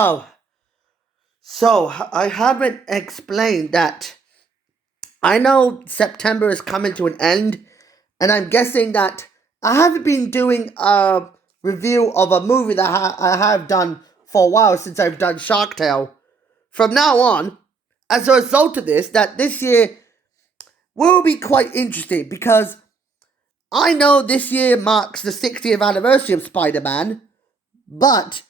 Oh, so I haven't explained that I know September is coming to an end, and I'm guessing that I haven't been doing a review of a movie that I have done for a while since I've done Shark Tale. From now on, as a result of this, that this year will be quite interesting because I know this year marks the 60th anniversary of Spider Man, but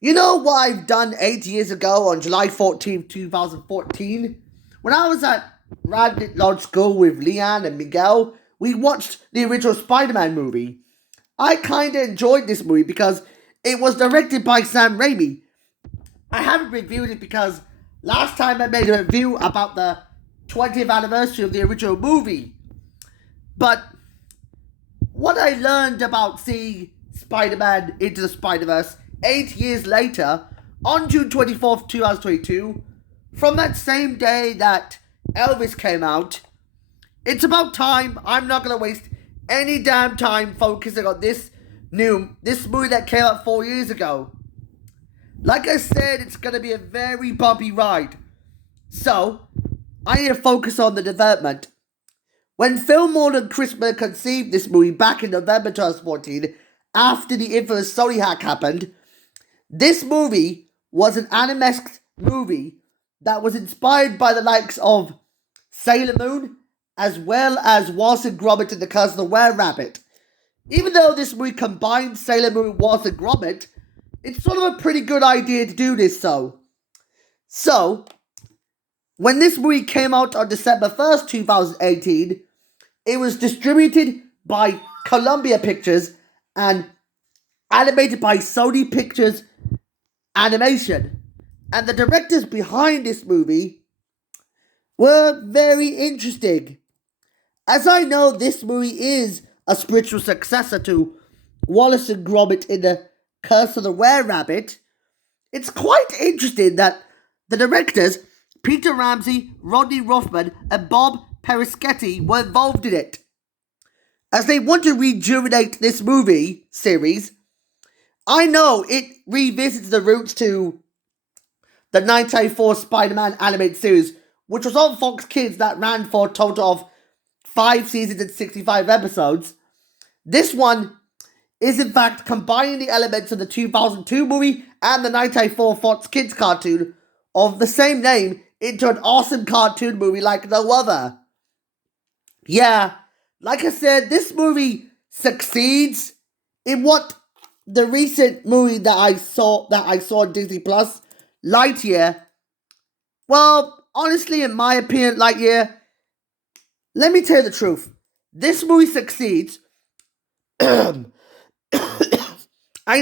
you know what I've done 8 years ago on July 14th, 2014? When I was at Radcliffe Lodge School with Leanne and Miguel, we watched the original Spider Man movie. I kinda enjoyed this movie because it was directed by Sam Raimi. I haven't reviewed it because last time I made a review about the 20th anniversary of the original movie. But what I learned about seeing Spider Man Into the Spider Verse 8 years later, on June 24th, 2022, from that same day that Elvis came out, it's about time. I'm not going to waste any damn time focusing on this movie that came out 4 years ago. Like I said, it's going to be a very bumpy ride. So, I need to focus on the development. When Phil Lord and Chris Miller conceived this movie back in November 2014, after the infamous Sony hack happened, this movie was an animesque movie that was inspired by the likes of Sailor Moon, as well as Wallace and Gromit and the Curse of the Were-Rabbit. Even though this movie combined Sailor Moon and Wallace and Gromit, it's sort of a pretty good idea to do this So, when this movie came out on December 1st, 2018, it was distributed by Columbia Pictures and animated by Sony Pictures Animation. And the directors behind this movie were very interesting. As I know, this movie is a spiritual successor to Wallace and Gromit in the Curse of the Were-Rabbit. It's quite interesting that the directors, Peter Ramsey, Rodney Rothman, and Bob Persichetti, were involved in it, as they want to rejuvenate this movie series. I know it revisits the roots to the 1994 Spider-Man animated series, which was on Fox Kids that ran for a total of 5 seasons and 65 episodes. This one is in fact combining the elements of the 2002 movie and the 1994 Fox Kids cartoon of the same name into an awesome cartoon movie like no other. Yeah, like I said, this movie succeeds in what the recent movie that I saw on Disney Plus, Lightyear. Well, honestly, in my opinion, Lightyear, let me tell you the truth. This movie succeeds. I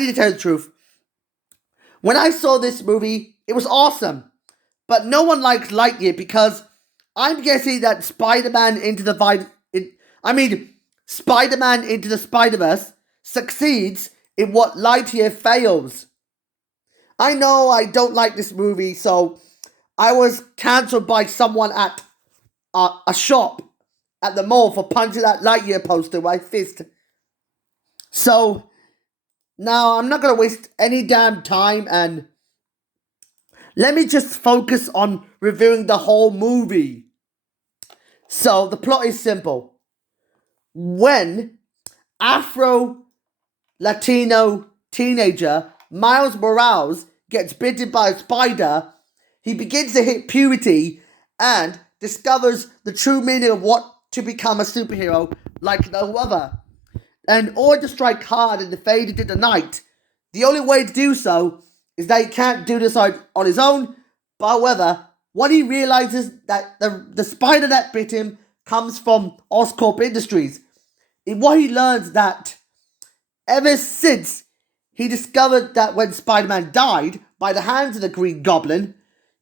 need to tell you the truth. When I saw this movie, it was awesome. But no one likes Lightyear because I'm guessing that Spider-Man Into the Spider-Verse succeeds in what Lightyear fails. I know I don't like this movie, so I was cancelled by someone at a shop at the mall for punching that Lightyear poster with my fist. So, now I'm not going to waste any damn time and let me just focus on reviewing the whole movie. So, the plot is simple. When Afro-Latino teenager Miles Morales gets bitten by a spider, he begins to hit puberty and discovers the true meaning of what to become a superhero like no other. And in order to strike hard and fade into the night, the only way to do so is that he can't do this on his own. But however, what he realizes that the spider that bit him comes from Oscorp Industries. And what he learns that ever since he discovered that when Spider-Man died by the hands of the Green Goblin,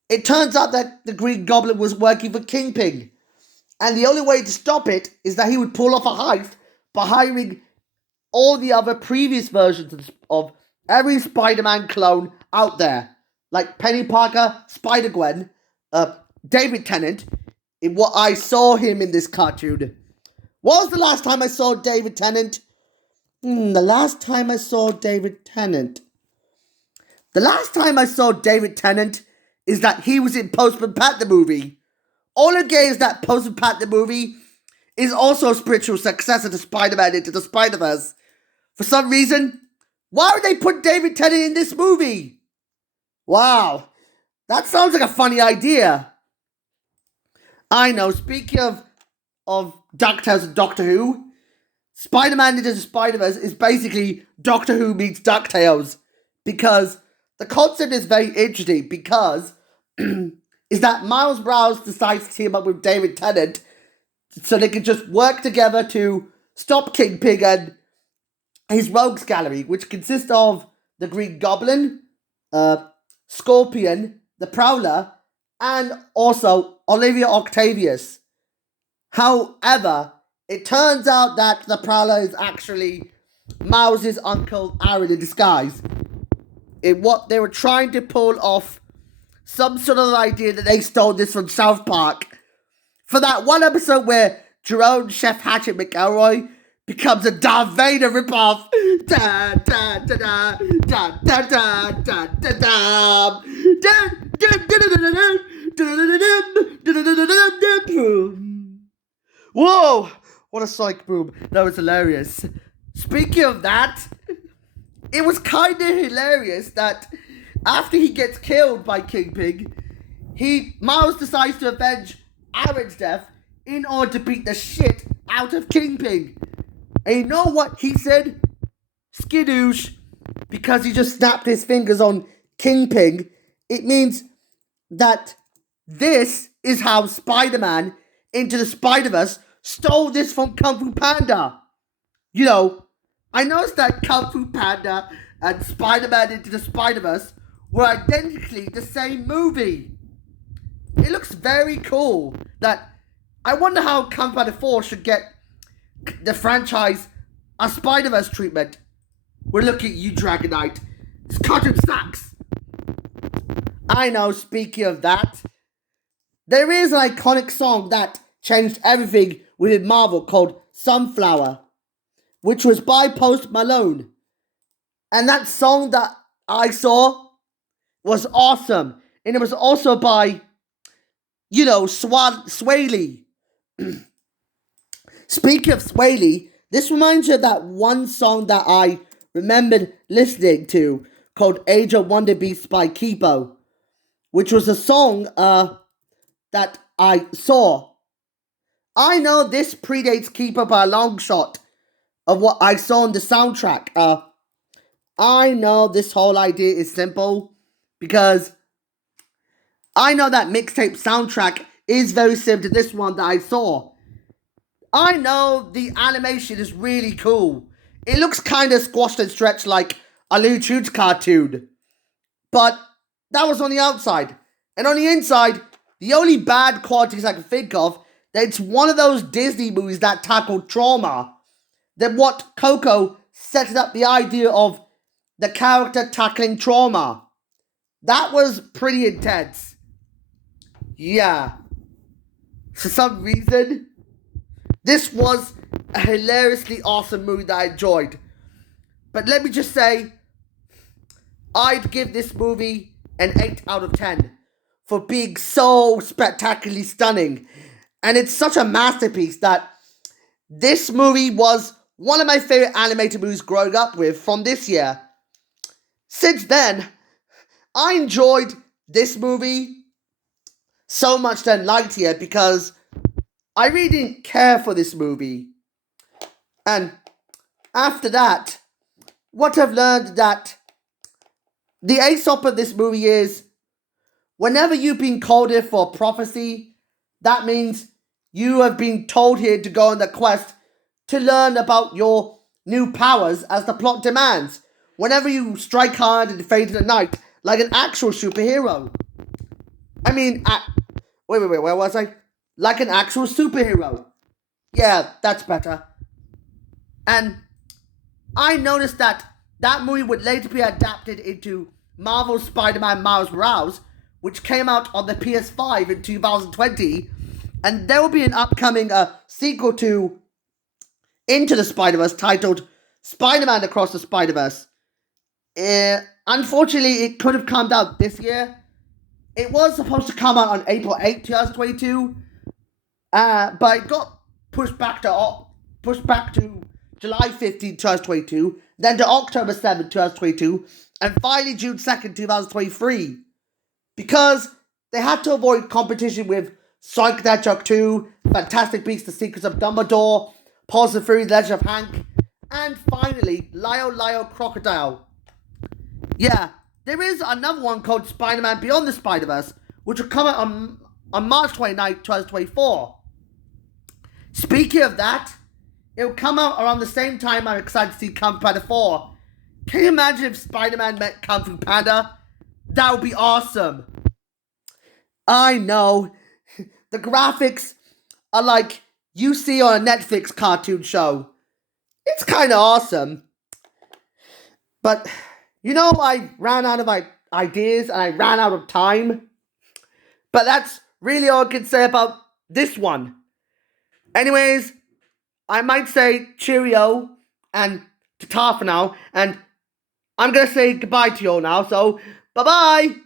it turns out that the Green Goblin was working for Kingpin. And the only way to stop it is that he would pull off a heist by hiring all the other previous versions of every Spider-Man clone out there. Like Penny Parker, Spider-Gwen, David Tennant, in what I saw him in this cartoon. What was the last time I saw David Tennant? The last time I saw David Tennant. The last time I saw David Tennant is that he was in Postman Pat the movie. All I'm getting is that Postman Pat the movie is also a spiritual successor to Spider-Man Into the Spider-Verse. For some reason, why would they put David Tennant in this movie? Wow, that sounds like a funny idea. I know, speaking of DuckTales and Doctor Who, Spider-Man Into the Spider-Verse is basically Doctor Who meets DuckTales. Because the concept is very interesting because is that Miles Morales decides to team up with David Tennant so they can just work together to stop Kingpin and his rogues gallery, which consists of the Green Goblin, Scorpion, the Prowler, and also Olivia Octavius. However, it turns out that the Prowler is actually Miles' uncle Aaron in disguise. In what they were trying to pull off some sort of idea that they stole this from South Park. For that one episode where Jerome Chef Hatchet McElroy becomes a Darth Vader ripoff. Da da da da da da da da da da. Whoa! What a psych boom. That was hilarious. Speaking of that, it was kind of hilarious that after he gets killed by Kingpin, Miles decides to avenge Aaron's death in order to beat the shit out of Kingpin. And you know what he said? Skidoosh. Because he just snapped his fingers on Kingpin. It means that this is how Spider-Man Into the Spider-Verse stole this from Kung Fu Panda. You know, I noticed that Kung Fu Panda and Spider-Man Into the Spider-Verse were identically the same movie. It looks very cool. That I wonder how Kung Fu Panda 4 should get the franchise a Spider-Verse treatment. We're looking at you, Dragon Knight. This cartoon sucks. I know, speaking of that, there is an iconic song that changed everything within Marvel called Sunflower, which was by Post Malone. And that song that I saw was awesome. And it was also by, Sway Lee. Speaking of Sway Lee, this reminds me of that one song that I remembered listening to called Age of Wonder Beasts by Kipo, which was a song that I saw. I know this predates Kipo by a long shot of what I saw on the soundtrack. I know this whole idea is simple because I know that mixtape soundtrack is very similar to this one that I saw. I know the animation is really cool. It looks kind of squashed and stretched like a Looney Tunes cartoon. But that was on the outside. And on the inside, the only bad qualities I can think of, that it's one of those Disney movies that tackled trauma. That what Coco set up the idea of the character tackling trauma. That was pretty intense. Yeah. For some reason, this was a hilariously awesome movie that I enjoyed. But let me just say, I'd give this movie an 8 out of 10 for being so spectacularly stunning. And it's such a masterpiece that this movie was one of my favorite animated movies growing up with from this year. Since then, I enjoyed this movie so much than Lightyear because I really didn't care for this movie. And after that, what I've learned that the Aesop of this movie is whenever you've been called here for a prophecy, that means you have been told here to go on the quest to learn about your new powers as the plot demands. Whenever you strike hard and fade in the night like an actual superhero. I mean, wait, where was I? Like an actual superhero. Yeah, that's better. And I noticed that movie would later be adapted into Marvel's Spider-Man Miles Morales, which came out on the PS5 in 2020. And there will be an upcoming sequel to Into the Spider-Verse titled Spider-Man Across the Spider-Verse. unfortunately, it could have come out this year. It was supposed to come out on April 8th, 2022, but it got pushed back to July 15th, 2022, then to October 7th, 2022, and finally June 2nd, 2023. Because they had to avoid competition with Sonic the Hedgehog 2, Fantastic Beasts: The Secrets of Dumbledore, Paws and Fury: The Legend of Hank, and finally, Lio Crocodile. Yeah, there is another one called Spider-Man Beyond the Spider-Verse, which will come out on March 29th, 2024. Speaking of that, it will come out around the same time I'm excited to see Kung Fu Panda 4. Can you imagine if Spider-Man met Kung Fu Panda? That would be awesome. I know. The graphics are like you see on a Netflix cartoon show. It's kind of awesome. But, I ran out of ideas and I ran out of time. But that's really all I can say about this one. Anyways, I might say cheerio and ta-ta for now. And I'm going to say goodbye to you all now. So, bye-bye.